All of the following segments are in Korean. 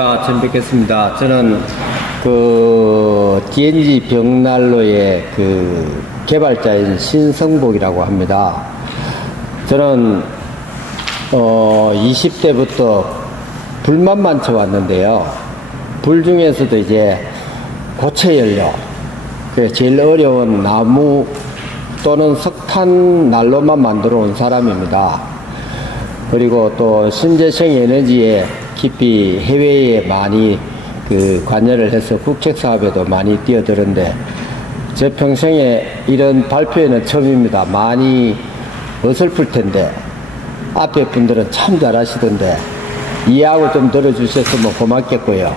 처음 뵙겠습니다. 저는 DNG 벽난로의 개발자인 신성복이라고 합니다. 저는 20대부터 불만 많쳐 왔는데요. 불 중에서도 이제 고체 연료, 제일 어려운 나무 또는 석탄 난로만 만들어 온 사람입니다. 그리고 또 신재생 에너지에 깊이 해외에 많이 관여를 해서 국책 사업에도 많이 뛰어드는데 제 평생에 이런 발표회는 처음입니다. 많이 어설플 텐데 앞에 분들은 참 잘하시던데 이해하고 좀 들어주셨으면 고맙겠고요.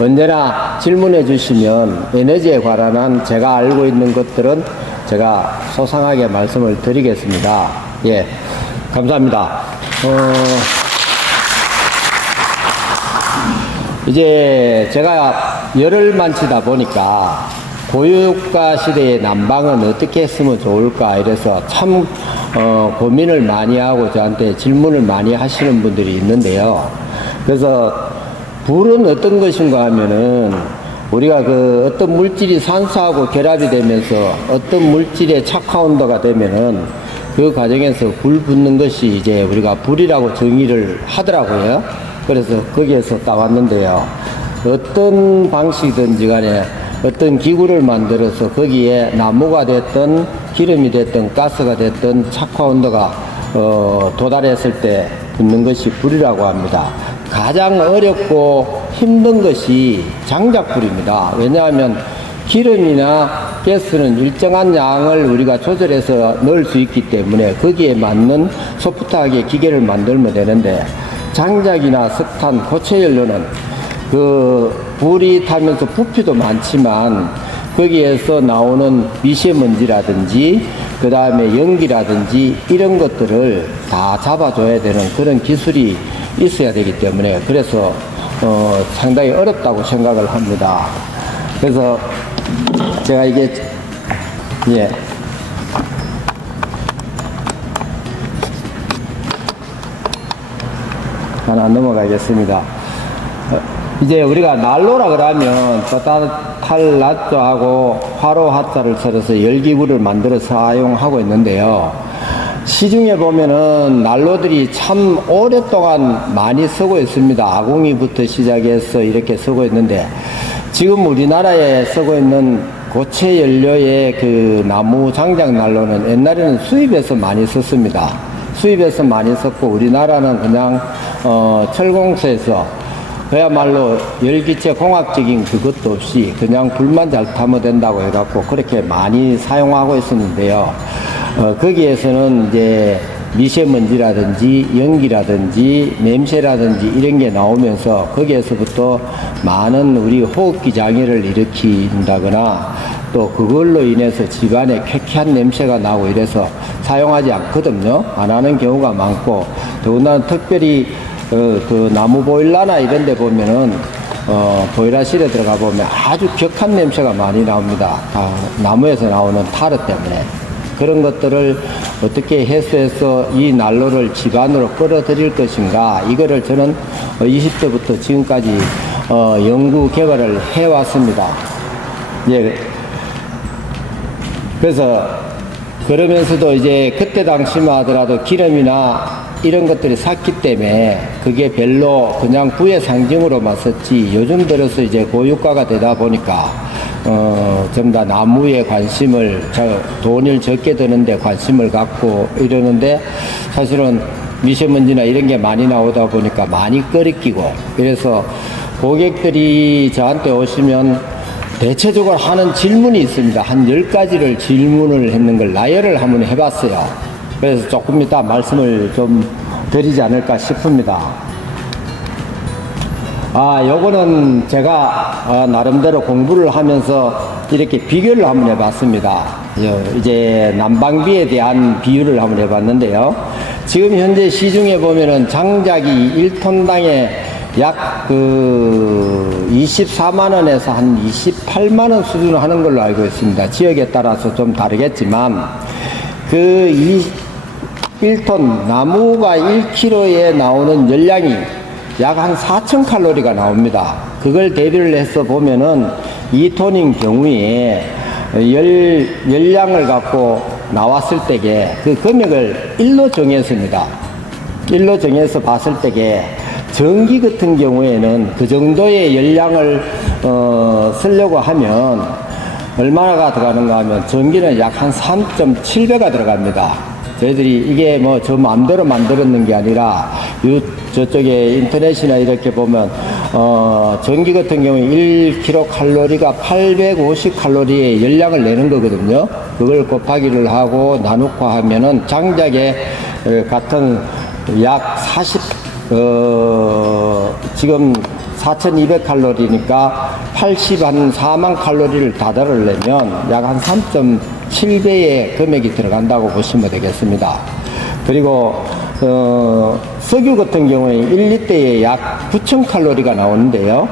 언제나 질문해 주시면 에너지에 관한 제가 알고 있는 것들은 제가 소상하게 말씀을 드리겠습니다. 예, 감사합니다. 이제 제가 열을 만치다 보니까 고유가 시대의 난방은 어떻게 했으면 좋을까 이래서 참 고민을 많이 하고 저한테 질문을 많이 하시는 분들이 있는데요. 그래서 불은 어떤 것인가 하면은 우리가 어떤 물질이 산소하고 결합이 되면서 어떤 물질의 착화 온도가 되면은 그 과정에서 불 붙는 것이 이제 우리가 불이라고 정의를 하더라고요. 그래서 거기에서 따왔는데요. 어떤 방식이든지 간에 어떤 기구를 만들어서 거기에 나무가 됐든 기름이 됐든 가스가 됐든 착화 온도가 도달했을 때 붙는 것이 불이라고 합니다. 가장 어렵고 힘든 것이 장작불입니다. 왜냐하면 기름이나 가스는 일정한 양을 우리가 조절해서 넣을 수 있기 때문에 거기에 맞는 소프트하게 기계를 만들면 되는데 장작이나 석탄, 고체 연료는 불이 타면서 부피도 많지만 거기에서 나오는 미세먼지라든지 그 다음에 연기라든지 이런 것들을 다 잡아줘야 되는 그런 기술이 있어야 되기 때문에 그래서 상당히 어렵다고 생각을 합니다. 그래서 제가 이게 하나 넘어가겠습니다. 이제 우리가 난로라 그러면 토탈 나조하고 화로 하자를 써서 열기구를 만들어 사용하고 있는데요. 시중에 보면은 난로들이 참 오랫동안 많이 쓰고 있습니다. 아궁이부터 시작해서 이렇게 쓰고 있는데 지금 우리나라에 쓰고 있는 고체 연료의 나무 장작 난로는 옛날에는 수입해서 많이 썼습니다. 수입해서 많이 썼고 우리나라는 그냥 철공소에서 그야말로 열기체 공학적인 그것도 없이 그냥 불만 잘 타면 된다고 해갖고 그렇게 많이 사용하고 있었는데요. 거기에서는 이제 미세먼지라든지 연기라든지 냄새라든지 이런 게 나오면서 거기에서부터 많은 우리 호흡기 장애를 일으킨다거나 또 그걸로 인해서 집안에 쾌쾌한 냄새가 나고 이래서 사용하지 않거든요. 안 하는 경우가 많고 더군다나 특별히 나무 보일러나 이런 데 보면은 보일러실에 들어가 보면 아주 격한 냄새가 많이 나옵니다. 나무에서 나오는 타르 때문에. 그런 것들을 어떻게 해소해서 이 난로를 집안으로 끌어들일 것인가 이거를 저는 20대부터 지금까지 연구 개발을 해왔습니다. 예. 그래서 그러면서도 이제 그때 당시만 하더라도 기름이나 이런 것들이 샀기 때문에 그게 별로 그냥 부의 상징으로만 썼지 요즘 들어서 이제 고유가가 되다 보니까 전부 다 나무에 관심을 돈을 적게 드는데 관심을 갖고 이러는데 사실은 미세먼지나 이런 게 많이 나오다 보니까 많이 꺼리끼고 그래서 고객들이 저한테 오시면 대체적으로 하는 질문이 있습니다. 한 10가지를 질문을 했는 걸 나열을 한번 해봤어요. 그래서 조금 이따 말씀을 좀 드리지 않을까 싶습니다. 요거는 제가 나름대로 공부를 하면서 이렇게 비교를 한번 해봤습니다. 이제 난방비에 대한 비율을 한번 해봤는데요. 지금 현재 시중에 보면은 장작이 1톤당에 약 24만원에서 한 28만원 수준을 하는 걸로 알고 있습니다. 지역에 따라서 좀 다르겠지만 1톤 나무가 1kg에 나오는 열량이 약 한 4,000칼로리가 나옵니다. 그걸 대비를 해서 보면은 2톤인 경우에 열량을 갖고 나왔을 때에 그 금액을 1로 정했습니다. 1로 정해서 봤을 때에 전기 같은 경우에는 그 정도의 열량을 쓰려고 하면 얼마나 들어가는가 하면 전기는 약 한 3.7배가 들어갑니다. 저희들이 이게 뭐 저 마음대로 만들었는 게 아니라 저쪽에 인터넷이나 이렇게 보면 전기 같은 경우에 1kcal가 850칼로리의 열량을 내는 거거든요. 그걸 곱하기를 하고 나누고 하면은 장작에 같은 약 40 지금 4,200칼로리니까 4만 칼로리를 다달으려면 약 한 3.7배의 금액이 들어간다고 보시면 되겠습니다. 그리고 석유 같은 경우에 1리터에 약 9,000칼로리가 나오는데요.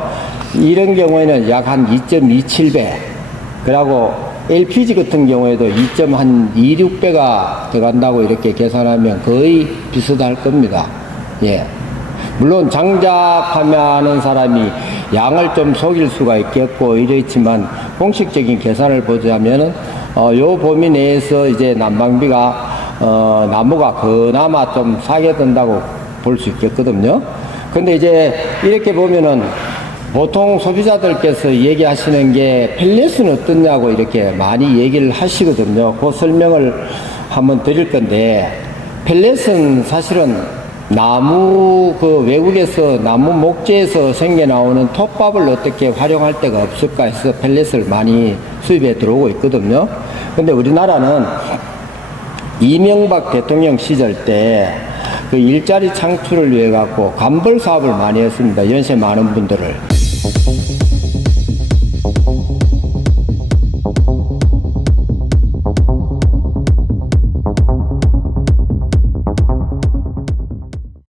이런 경우에는 약 한 2.27배. 그리고 LPG 같은 경우에도 2.26배가 들어간다고 이렇게 계산하면 거의 비슷할 겁니다. 예. 물론 장작하면 사람이 양을 좀 속일 수가 있겠고 이렇지만 공식적인 계산을 보자면은 요 범위 내에서 이제 난방비가 나무가 그나마 좀 싸게 든다고 볼 수 있겠거든요. 근데 이제 이렇게 보면은 보통 소비자들께서 얘기하시는 게 펠렛은 어떻냐고 이렇게 많이 얘기를 하시거든요. 그 설명을 한번 드릴 건데 펠렛은 사실은 나무 외국에서 나무 목재에서 생겨나오는 톱밥을 어떻게 활용할 데가 없을까 해서 펠렛을 많이 수입해 들어오고 있거든요. 근데 우리나라는 이명박 대통령 시절 때 그 일자리 창출을 위해 갖고 간벌 사업을 많이 했습니다. 연세 많은 분들을.